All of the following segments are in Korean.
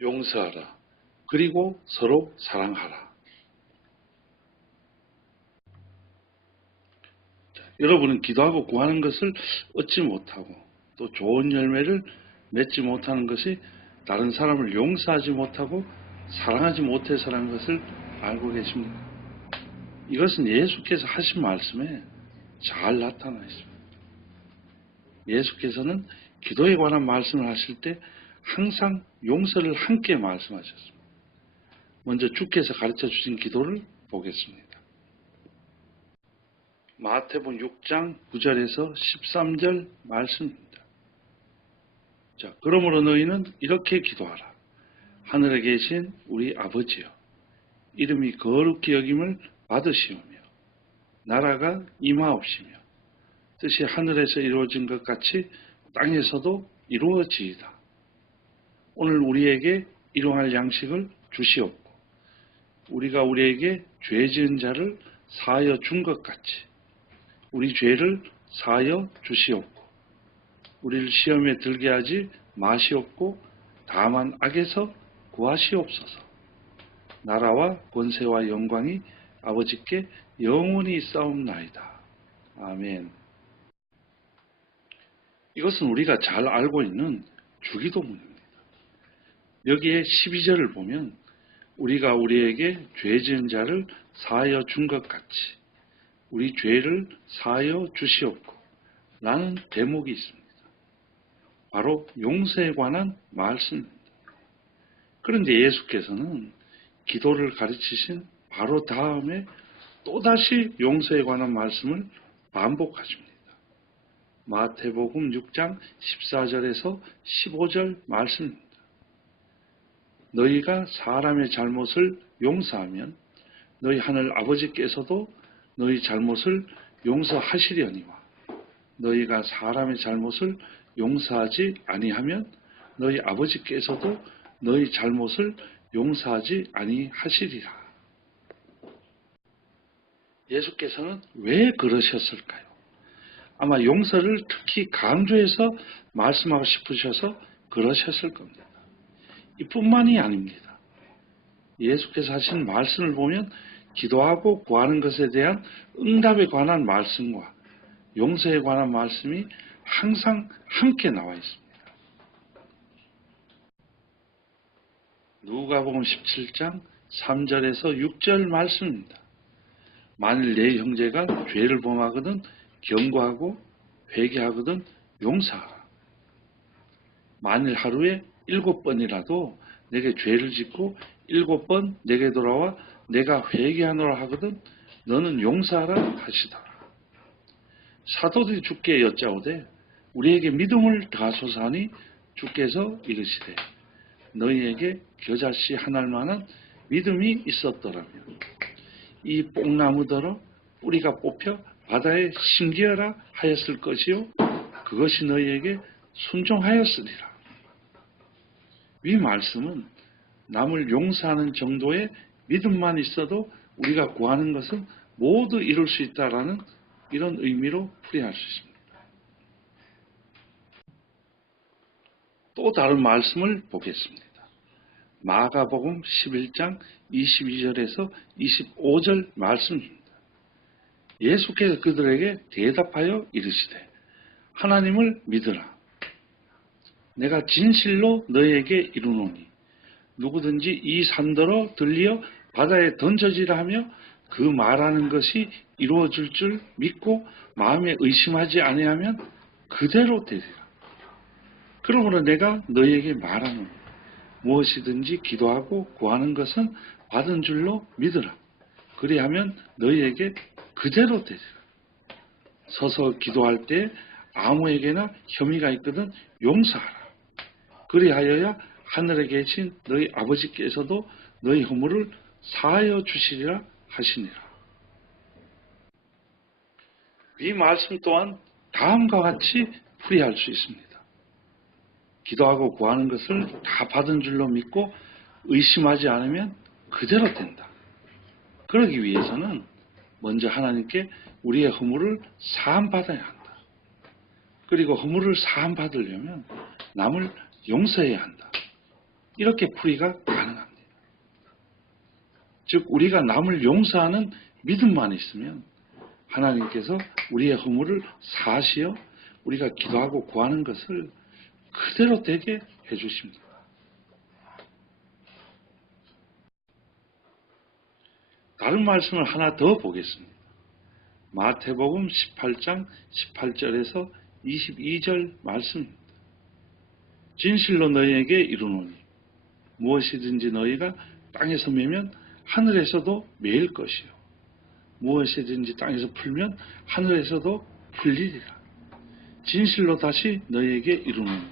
용서하라. 그리고 서로 사랑하라. 여러분은 기도하고 구하는 것을 얻지 못하고 또 좋은 열매를 맺지 못하는 것이 다른 사람을 용서하지 못하고 사랑하지 못해서라는 것을 알고 계십니까? 이것은 예수께서 하신 말씀에 잘 나타나 있습니다. 예수께서는 기도에 관한 말씀을 하실 때 항상 용서를 함께 말씀하셨습니다. 먼저 주께서 가르쳐 주신 기도를 보겠습니다. 마태복음 6장 9절에서 13절 말씀입니다. 자, 그러므로 너희는 이렇게 기도하라. 하늘에 계신 우리 아버지여, 이름이 거룩히 여김을 받으시오며 나라가 임하옵시며 뜻이 하늘에서 이루어진 것 같이 땅에서도 이루어지이다. 오늘 우리에게 일용할 양식을 주시옵고 우리가 우리에게 죄 지은 자를 사하여 준 것 같이 우리 죄를 사하여 주시옵고 우리를 시험에 들게 하지 마시옵고 다만 악에서 구하시옵소서. 나라와 권세와 영광이 아버지께 영원히 있사옵나이다. 아멘. 이것은 우리가 잘 알고 있는 주기도문입니다. 여기에 12절을 보면 우리가 우리에게 죄 지은 자를 사하여 준 것 같이 우리 죄를 사하여 주시옵고 라는 대목이 있습니다. 바로 용서에 관한 말씀입니다. 그런데 예수께서는 기도를 가르치신 바로 다음에 또다시 용서에 관한 말씀을 반복하십니다. 마태복음 6장 14절에서 15절 말씀입니다. 너희가 사람의 잘못을 용서하면 너희 하늘 아버지께서도 너희 잘못을 용서하시려니와 너희가 사람의 잘못을 용서하지 아니하면 너희 아버지께서도 너희 잘못을 용서하지 아니하시리라. 예수께서는 왜 그러셨을까요? 아마 용서를 특히 강조해서 말씀하고 싶으셔서 그러셨을 겁니다. 이뿐만이 아닙니다. 예수께서 하신 말씀을 보면 기도하고 구하는 것에 대한 응답에 관한 말씀과 용서에 관한 말씀이 항상 함께 나와 있습니다. 누가복음 17장 3절에서 6절 말씀입니다. 만일 내 형제가 죄를 범하거든 경고하고 회개하거든 용서하라. 만일 하루에 7번이라도 내게 죄를 짓고 7번 내게 돌아와 내가 회개하노라 하거든 너는 용서하라 하시더라. 사도들이 주께 여짜오되 우리에게 믿음을 더하소서 하니 주께서 이르시되 너희에게 겨자씨 하나만한 믿음이 있었더라면 이 뽕나무더러 뿌리가 뽑혀 바다에 심기어라 하였을 것이요 그것이 너희에게 순종하였으리라. 이 말씀은 남을 용서하는 정도의 믿음만 있어도 우리가 구하는 것은 모두 이룰 수 있다라는 이런 의미로 풀이할 수 있습니다. 또 다른 말씀을 보겠습니다. 마가복음 11장 22절에서 25절 말씀입니다. 예수께서 그들에게 대답하여 이르시되 하나님을 믿으라. 내가 진실로 너희에게 이르노니 누구든지 이 산더러 들리어 바다에 던져지라 하며 그 말하는 것이 이루어질 줄 믿고 마음에 의심하지 아니하면 그대로 되리라. 그러므로 내가 너희에게 말하노니 무엇이든지 기도하고 구하는 것은 받은 줄로 믿으라. 그리하면 너희에게 그대로 되리라. 서서 기도할 때 아무에게나 혐의가 있거든 용서하라. 그리하여야 하늘에 계신 너희 아버지께서도 너희 허물을 사하여 주시리라 하시니라. 이 말씀 또한 다음과 같이 풀이할 수 있습니다. 기도하고 구하는 것을 다 받은 줄로 믿고 의심하지 않으면 그대로 된다. 그러기 위해서는 먼저 하나님께 우리의 허물을 사함받아야 한다. 그리고 허물을 사함받으려면 남을 용서해야 한다. 이렇게 풀이가 가능합니다. 즉 우리가 남을 용서하는 믿음만 있으면 하나님께서 우리의 허물을 사하시어 우리가 기도하고 구하는 것을 그대로 되게 해주십니다. 다른 말씀을 하나 더 보겠습니다. 마태복음 18장 18절에서 22절 말씀입니다. 진실로 너희에게 이르노니 무엇이든지 너희가 땅에서 매면 하늘에서도 매일 것이요 무엇이든지 땅에서 풀면 하늘에서도 풀리리라. 진실로 다시 너희에게 이르노니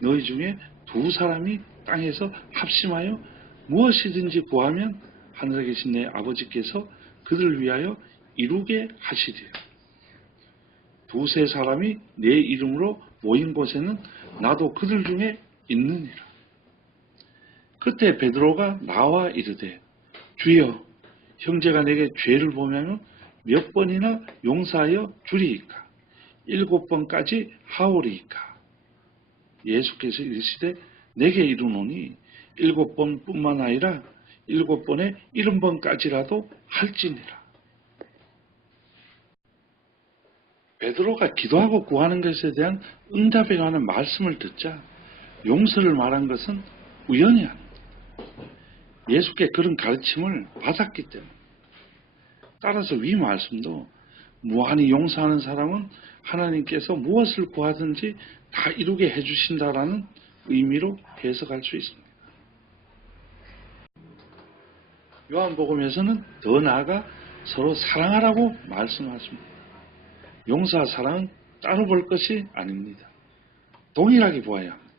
너희 중에 두 사람이 땅에서 합심하여 무엇이든지 구하면 하늘에 계신 내 아버지께서 그들을 위하여 이루게 하시리라. 두세 사람이 내 이름으로 모인 곳에는 나도 그들 중에 있느니라. 그때 베드로가 나와 이르되 주여 형제가 내게 죄를 보면 몇 번이나 용서하여 주리이까 7번까지 하오리이까. 예수께서 이르시되 내게 이르노니 7번뿐만 아니라 7번에 70번까지라도 할지니라. 베드로가 기도하고 구하는 것에 대한 응답에 관한 말씀을 듣자 용서를 말한 것은 우연이 아닙니다. 예수께 그런 가르침을 받았기 때문에. 따라서 위 말씀도 무한히 용서하는 사람은 하나님께서 무엇을 구하든지 다 이루게 해주신다라는 의미로 해석할 수 있습니다. 요한복음에서는 더 나아가 서로 사랑하라고 말씀하십니다. 용서와 사랑은 따로 볼 것이 아닙니다. 동일하게 보아야 합니다.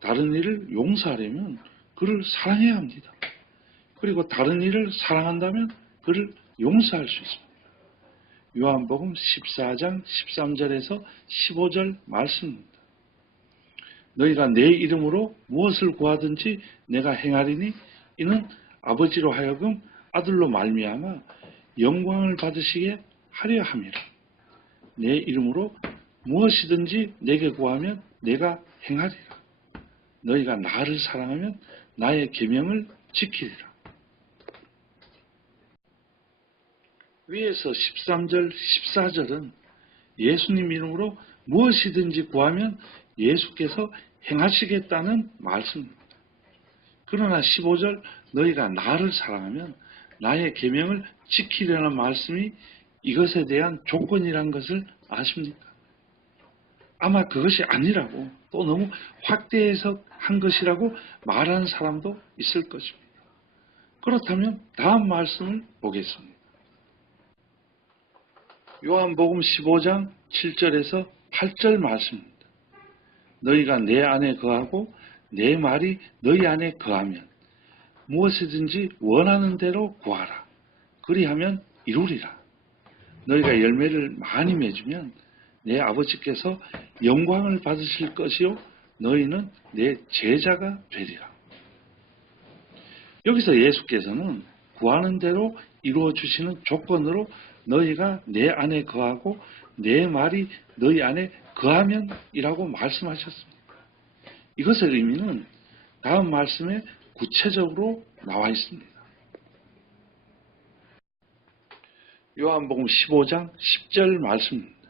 다른 이를 용서하려면 그를 사랑해야 합니다. 그리고 다른 이를 사랑한다면 그를 용서할 수 있습니다. 요한복음 14장 13절에서 15절 말씀입니다. 너희가 내 이름으로 무엇을 구하든지 내가 행하리니 이는 아버지로 하여금 아들로 말미암아 영광을 받으시게 하려 함이라. 내 이름으로 무엇이든지 내게 구하면 내가 행하리라. 너희가 나를 사랑하면 나의 계명을 지키리라. 위에서 13절, 14절은 예수님 이름으로 무엇이든지 구하면 예수께서 행하시겠다는 말씀입니다. 그러나 15절 너희가 나를 사랑하면 나의 계명을 지키려는 말씀이 이것에 대한 조건이란 것을 아십니까? 아마 그것이 아니라고 또 너무 확대 해석한 것이라고 말하는 사람도 있을 것입니다. 그렇다면 다음 말씀을 보겠습니다. 요한복음 15장 7절에서 8절 말씀입니다. 너희가 내 안에 거하고 내 말이 너희 안에 거하면 무엇이든지 원하는 대로 구하라. 그리하면 이루리라. 너희가 열매를 많이 맺으면 내 아버지께서 영광을 받으실 것이요 너희는 내 제자가 되리라. 여기서 예수께서는 구하는 대로 이루어 주시는 조건으로 너희가 내 안에 거하고 내 말이 너희 안에 거하면 이라고 말씀하셨습니다. 이것의 의미는 다음 말씀에 구체적으로 나와 있습니다. 요한복음 15장 10절 말씀입니다.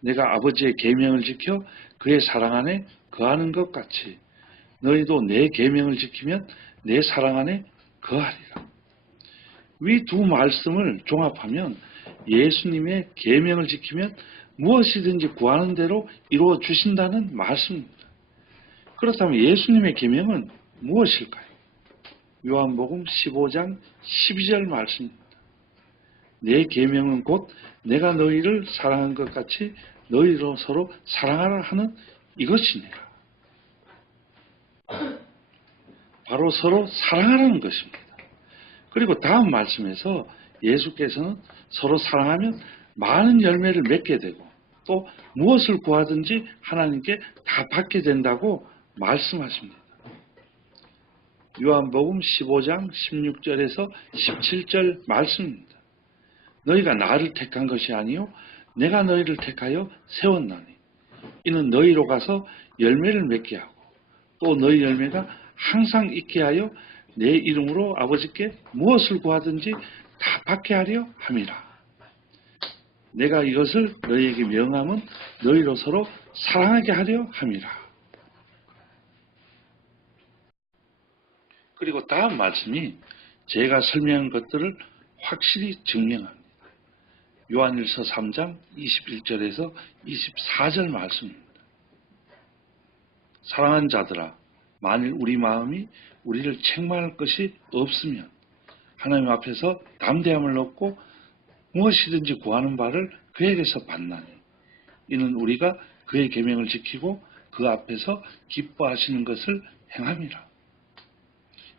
내가 아버지의 계명을 지켜 그의 사랑 안에 거하는 것 같이 너희도 내 계명을 지키면 내 사랑 안에 거하리라. 위 두 말씀을 종합하면 예수님의 계명을 지키면 무엇이든지 구하는 대로 이루어 주신다는 말씀입니다. 그렇다면 예수님의 계명은 무엇일까요? 요한복음 15장 12절 말씀입니다. 내 계명은 곧 내가 너희를 사랑한 것 같이 너희로 서로 사랑하라 하는 이것이니라. 바로 서로 사랑하라는 것입니다. 그리고 다음 말씀에서 예수께서는 서로 사랑하면 많은 열매를 맺게 되고 또 무엇을 구하든지 하나님께 다 받게 된다고 말씀하십니다. 요한복음 15장 16절에서 17절 말씀입니다. 너희가 나를 택한 것이 아니요 내가 너희를 택하여 세웠나니 이는 너희로 가서 열매를 맺게 하고 또 너희 열매가 항상 있게 하여 내 이름으로 아버지께 무엇을 구하든지 다 받게 하려 함이라. 내가 이것을 너희에게 명함은 너희로 서로 사랑하게 하려 함이라. 그리고 다음 말씀이 제가 설명한 것들을 확실히 증명합니다. 요한일서 3장 21절에서 24절 말씀입니다. 사랑하는 자들아, 만일 우리 마음이 우리를 책망할 것이 없으면 하나님 앞에서 담대함을 얻고 무엇이든지 구하는 바를 그에게서 받나니 이는 우리가 그의 계명을 지키고 그 앞에서 기뻐하시는 것을 행함이라.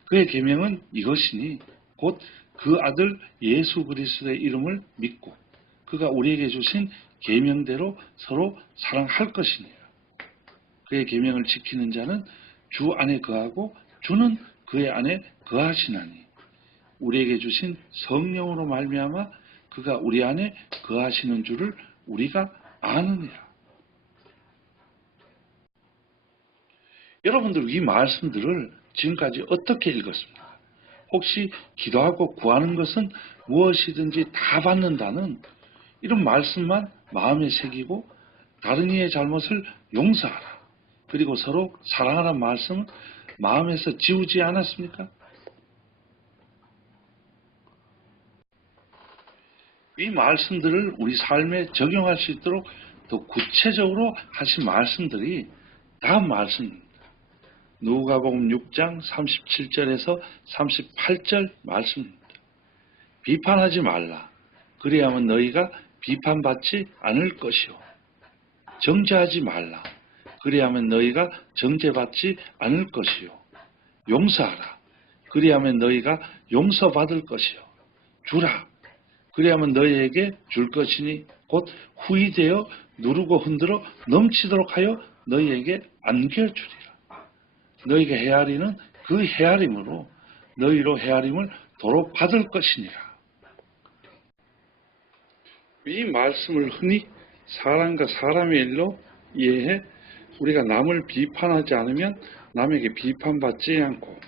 그의 계명은 이것이니 곧 그 아들 예수 그리스도의 이름을 믿고 그가 우리에게 주신 계명대로 서로 사랑할 것이니라. 그의 계명을 지키는 자는 주 안에 거하고 주는 그의 안에 거하시나니 우리에게 주신 성령으로 말미암아 그가 우리 안에 거하시는 줄을 우리가 아느니라. 여러분들 이 말씀들을 지금까지 어떻게 읽었습니까? 혹시 기도하고 구하는 것은 무엇이든지 다 받는다는 이런 말씀만 마음에 새기고 다른 이의 잘못을 용서하라. 그리고 서로 사랑하라는 말씀은 마음에서 지우지 않았습니까? 이 말씀들을 우리 삶에 적용할 수 있도록 더 구체적으로 하신 말씀들이 다음 말씀입니다. 누가복음 6장 37절에서 38절 말씀입니다. 비판하지 말라. 그리하면 너희가 비판받지 않을 것이요. 정죄하지 말라. 그리하면 너희가 정죄받지 않을 것이요. 용서하라. 그리하면 너희가 용서받을 것이요. 주라. 그리하면 너희에게 줄 것이니 곧 후이되어 누르고 흔들어 넘치도록 하여 너희에게 안겨주리라. 너희가 헤아리는 그 헤아림으로 너희로 헤아림을 도로 받을 것이니라. 이 말씀을 흔히 사람과 사람의 일로 이해해 우리가 남을 비판하지 않으면 남에게 비판받지 않고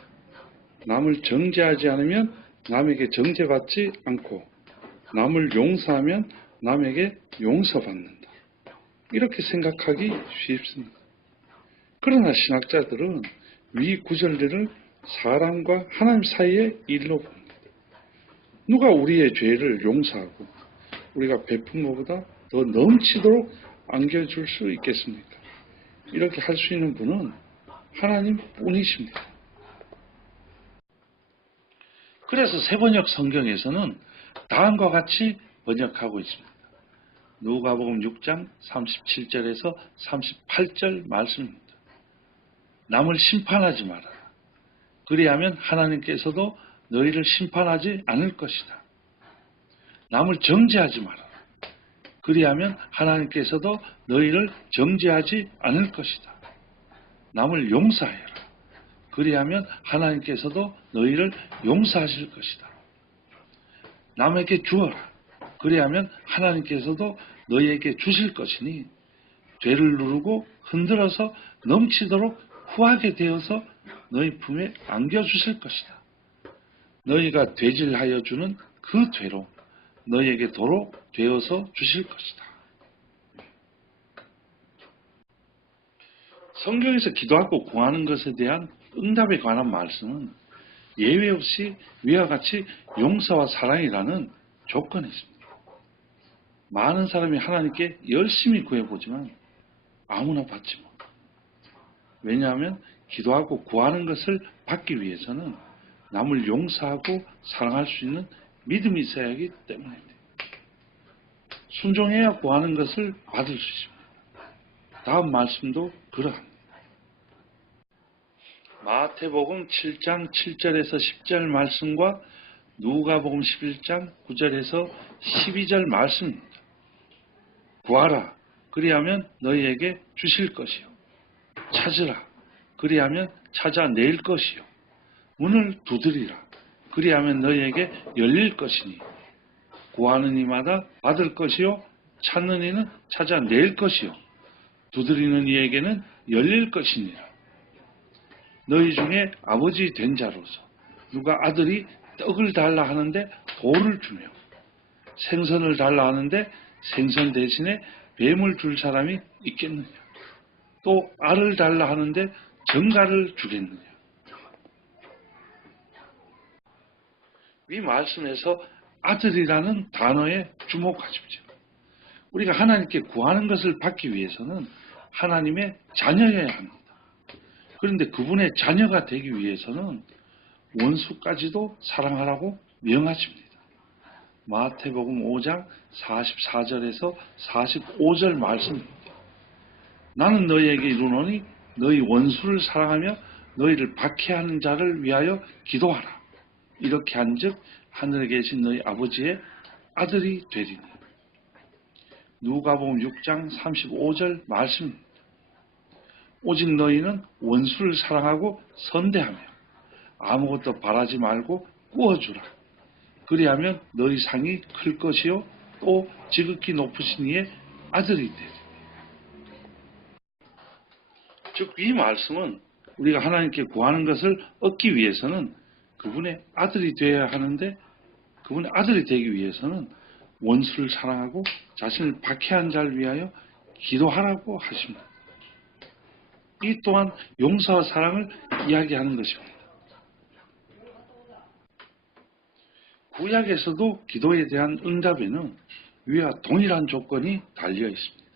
남을 정죄하지 않으면 남에게 정죄받지 않고 남을 용서하면 남에게 용서받는다. 이렇게 생각하기 쉽습니다. 그러나 신학자들은 위 구절들을 사람과 하나님 사이의 일로 봅니다. 누가 우리의 죄를 용서하고 우리가 베푼 것보다 더 넘치도록 안겨줄 수 있겠습니까? 이렇게 할 수 있는 분은 하나님 뿐이십니다. 그래서 세번역 성경에서는 다음과 같이 번역하고 있습니다. 누가복음 6장 37절에서 38절 말씀입니다. 남을 심판하지 말아라. 그리하면 하나님께서도 너희를 심판하지 않을 것이다. 남을 정죄하지 말아라. 그리하면 하나님께서도 너희를 정죄하지 않을 것이다. 남을 용서해라. 그리하면 하나님께서도 너희를 용서하실 것이다. 남에게 주어라. 그리하면 하나님께서도 너희에게 주실 것이니 죄를 누르고 흔들어서 넘치도록 후하게 되어서 너희 품에 안겨주실 것이다. 너희가 되질하여 주는 그 죄로 너희에게 도로 되어서 주실 것이다. 성경에서 기도하고 구하는 것에 대한 응답에 관한 말씀은 예외 없이 위와 같이 용서와 사랑이라는 조건이 있습니다. 많은 사람이 하나님께 열심히 구해보지만 아무나 받지 못. 왜냐하면 기도하고 구하는 것을 받기 위해서는 남을 용서하고 사랑할 수 있는 믿음이 있어야 하기 때문입니다. 순종해야 구하는 것을 받을 수 있습니다. 다음 말씀도 그러합니다. 마태복음 7장 7절에서 10절 말씀과 누가복음 11장 9절에서 12절 말씀입니다. 구하라. 그리하면 너희에게 주실 것이요. 찾으라. 그리하면 찾아낼 것이요. 문을 두드리라. 그리하면 너희에게 열릴 것이니 구하는 이마다 받을 것이요. 찾는 이는 찾아낼 것이요. 두드리는 이에게는 열릴 것이니라. 너희 중에 아버지 된 자로서 누가 아들이 떡을 달라 하는데 돌을 주며 생선을 달라 하는데 생선 대신에 뱀을 줄 사람이 있겠느냐? 또 알을 달라 하는데 정갈을 주겠느냐? 이 말씀에서 아들이라는 단어에 주목하십시오. 우리가 하나님께 구하는 것을 받기 위해서는 하나님의 자녀여야 합니다. 그런데 그분의 자녀가 되기 위해서는 원수까지도 사랑하라고 명하십니다. 마태복음 5장 44절에서 45절 말씀입니다. 나는 너희에게 이르노니 너희 원수를 사랑하며 너희를 박해하는 자를 위하여 기도하라. 이렇게 한즉 하늘에 계신 너희 아버지의 아들이 되리니. 누가복음 6장 35절 말씀입니다. 오직 너희는 원수를 사랑하고 선대하며 아무것도 바라지 말고 꾸어주라. 그리하면 너희 상이 클 것이요 또 지극히 높으신 이의 아들이 되리니. 즉 이 말씀은 우리가 하나님께 구하는 것을 얻기 위해서는 그분의 아들이 되어야 하는데 그분의 아들이 되기 위해서는 원수를 사랑하고 자신을 박해한 자를 위하여 기도하라고 하십니다. 이 또한 용서와 사랑을 이야기하는 것입니다. 구약에서도 기도에 대한 응답에는 위와 동일한 조건이 달려 있습니다.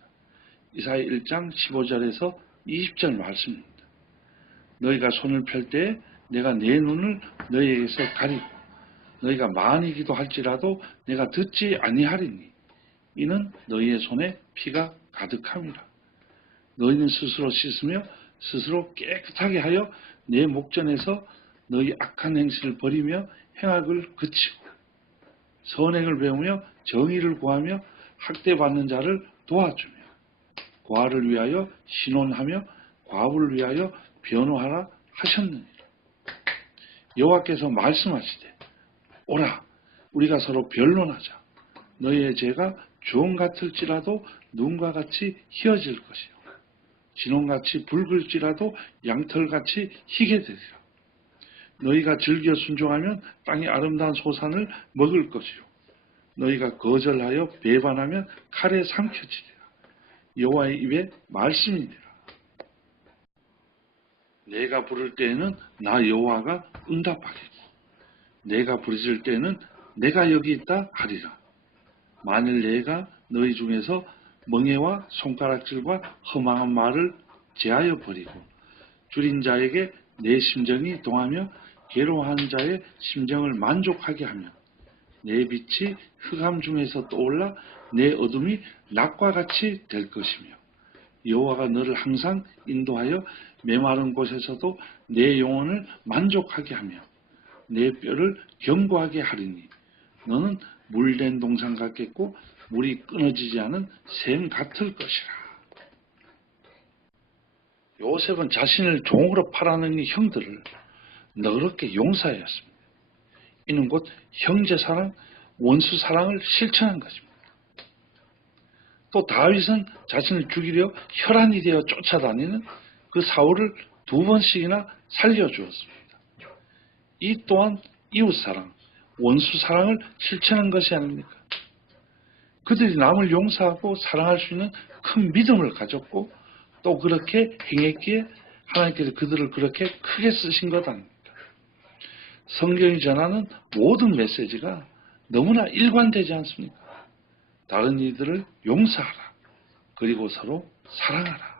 이사야 1장 15절에서 20절 말씀입니다. 너희가 손을 펼 때에 내가 내 눈을 너희에게서 가리고 너희가 많이 기도할지라도 내가 듣지 아니하리니 이는 너희의 손에 피가 가득함이라. 너희는 스스로 씻으며 스스로 깨끗하게 하여 내 목전에서 너희 악한 행실을 버리며 행악을 그치고 선행을 배우며 정의를 구하며 학대받는 자를 도와주며 과를 위하여 신원하며 과부를 위하여 변호하라 하셨느니라. 여호와께서 말씀하시되 오라 우리가 서로 변론하자. 너희의 죄가 주홍 같을지라도 눈과 같이 희어질 것이요 진홍같이 붉을지라도 양털같이 희게 되리라. 너희가 즐겨 순종하면 땅의 아름다운 소산을 먹을 것이요 너희가 거절하여 배반하면 칼에 삼켜지리라. 여호와의 입에 말씀이니라. 내가 부를 때에는 나 여호와가 응답하겠고 내가 부르짖을 때에는 내가 여기 있다 하리라. 만일 내가 너희 중에서 멍에와 손가락질과 험한 말을 제하여 버리고 줄인 자에게 내 심정이 동하며 괴로워하는 자의 심정을 만족하게 하면 내 빛이 흑암 중에서 떠올라 내 어둠이 낮과 같이 될 것이며 여호와가 너를 항상 인도하여 메마른 곳에서도 내 영혼을 만족하게 하며 내 뼈를 견고하게 하리니 너는 물된 동산 같겠고 물이 끊어지지 않은 샘 같을 것이라. 요셉은 자신을 종으로 팔아넘긴 형들을 너그럽게 용서하였습니다. 이는 곧 형제 사랑, 원수 사랑을 실천한 것입니다. 또 다윗은 자신을 죽이려 혈안이 되어 쫓아다니는 그 사울을 2번씩이나 살려주었습니다. 이 또한 이웃사랑, 원수사랑을 실천한 것이 아닙니까? 그들이 남을 용서하고 사랑할 수 있는 큰 믿음을 가졌고 또 그렇게 행했기에 하나님께서 그들을 그렇게 크게 쓰신 것 아닙니까? 성경이 전하는 모든 메시지가 너무나 일관되지 않습니까? 다른 이들을 용서하라. 그리고 서로 사랑하라.